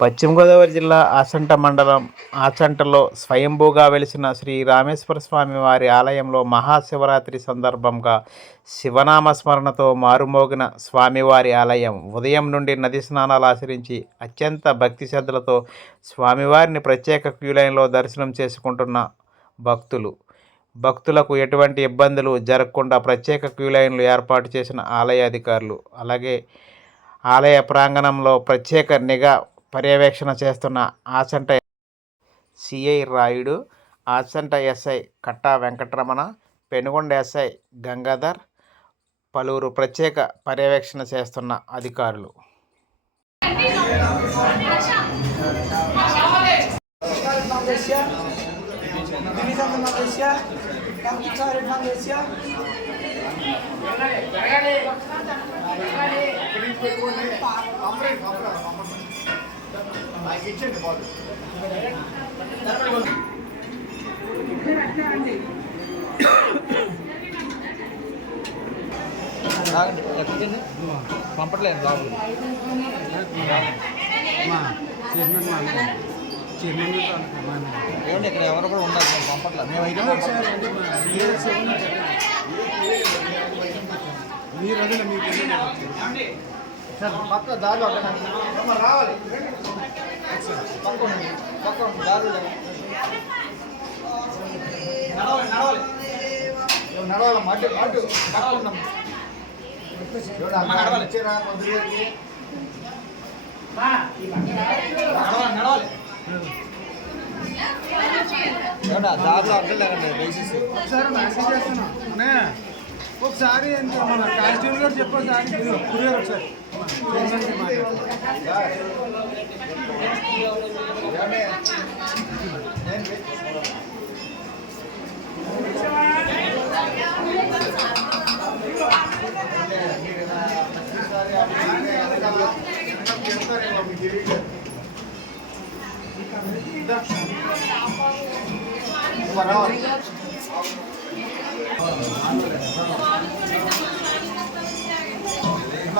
పశ్చిమ గోదావరి జిల్లా ఆచంట మండలం ఆచంటలో స్వయంభూగా వెలిసిన శ్రీ రామేశ్వర స్వామి వారి ఆలయంలో మహాశివరాత్రి సందర్భంగా శివనామ స్మరణతో మారుమోగిన స్వామివారి ఆలయం ఉదయం నుండి నది స్నానాలు ఆచరించి అత్యంత భక్తి శ్రద్ధలతో స్వామివారిని ప్రత్యేక క్యూ లైన్లో దర్శనం చేసుకుంటున్న భక్తులు. భక్తులకు ఎటువంటి ఇబ్బందులు జరగకుండా ప్రత్యేక క్యూ లైన్లు ఏర్పాటు చేసిన ఆలయ అధికారులు. అలాగే ఆలయ ప్రాంగణంలో ప్రత్యేక నిఘా పర్యవేక్షణ చేస్తున్న Achanta CI Rayudu Achanta SI Katta Venkataramana Penugonda SI Gangadhar పలువురు ప్రత్యేక పర్యవేక్షణ చేస్తున్న అధికారులు. Red Malaysia. పంపట్లేదు బాబు చైర్మన్ మా చైర్మన్ ఏమండి ఇక్కడ ఎవరు కూడా ఉండాలి మేము పంపట్లేదు మేము అయితే మీరు అదే మీకు సార్ పక్క దారిలో రావాలి. నడవాలి. నడవాలి ఎవరు నడవాలమ్మా నడవాలి? నడవాలి నడవాలి దారిలో అడ్డం లేకండి దయచేసి ఒకసారి ఎంత మన కానిస్టేబుల్ గారు చెప్పారు సార్ కురిగారు ఒకసారి.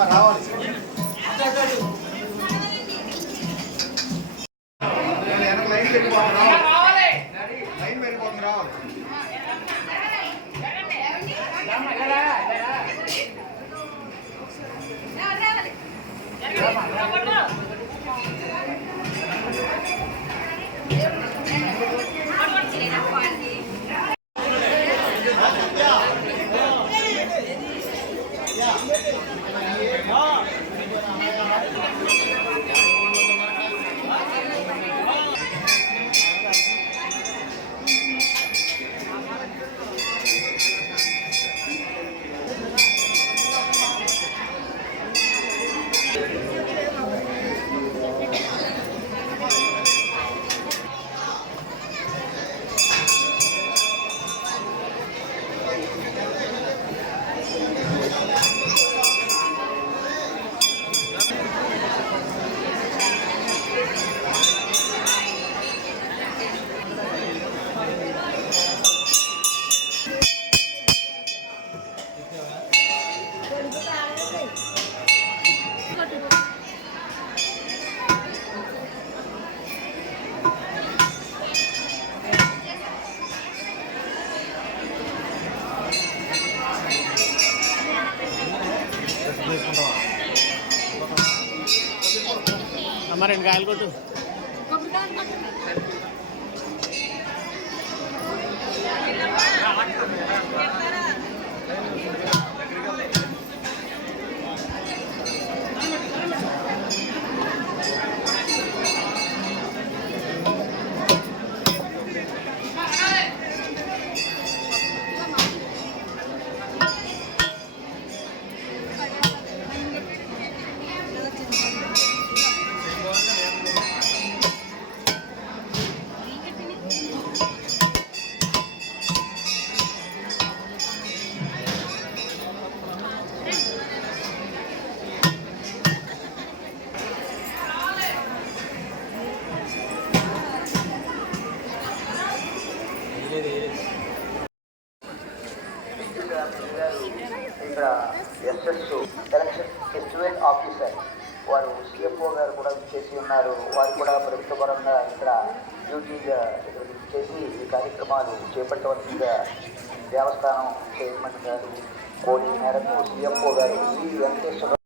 రావాలి Yeah. అమ్మ రెండు కాయలు కొట్టు ఇక్కడ ఎస్ఎస్ ఎలక్షన్ ఫెస్టివల్ ఆఫీసర్ వారు సిఎఫ్ఓ గారు కూడా చేసి ఉన్నారు. వారు కూడా ప్రభుత్వ పరంగా ఇక్కడ డ్యూటీగా చేసి ఈ కార్యక్రమాలు చేపట్టవలసిందిగా దేవస్థానం చైర్మన్ గారు కోడి మేరకు సిఎఫ్ఓ గారు ఈ వెంకటేశ్వర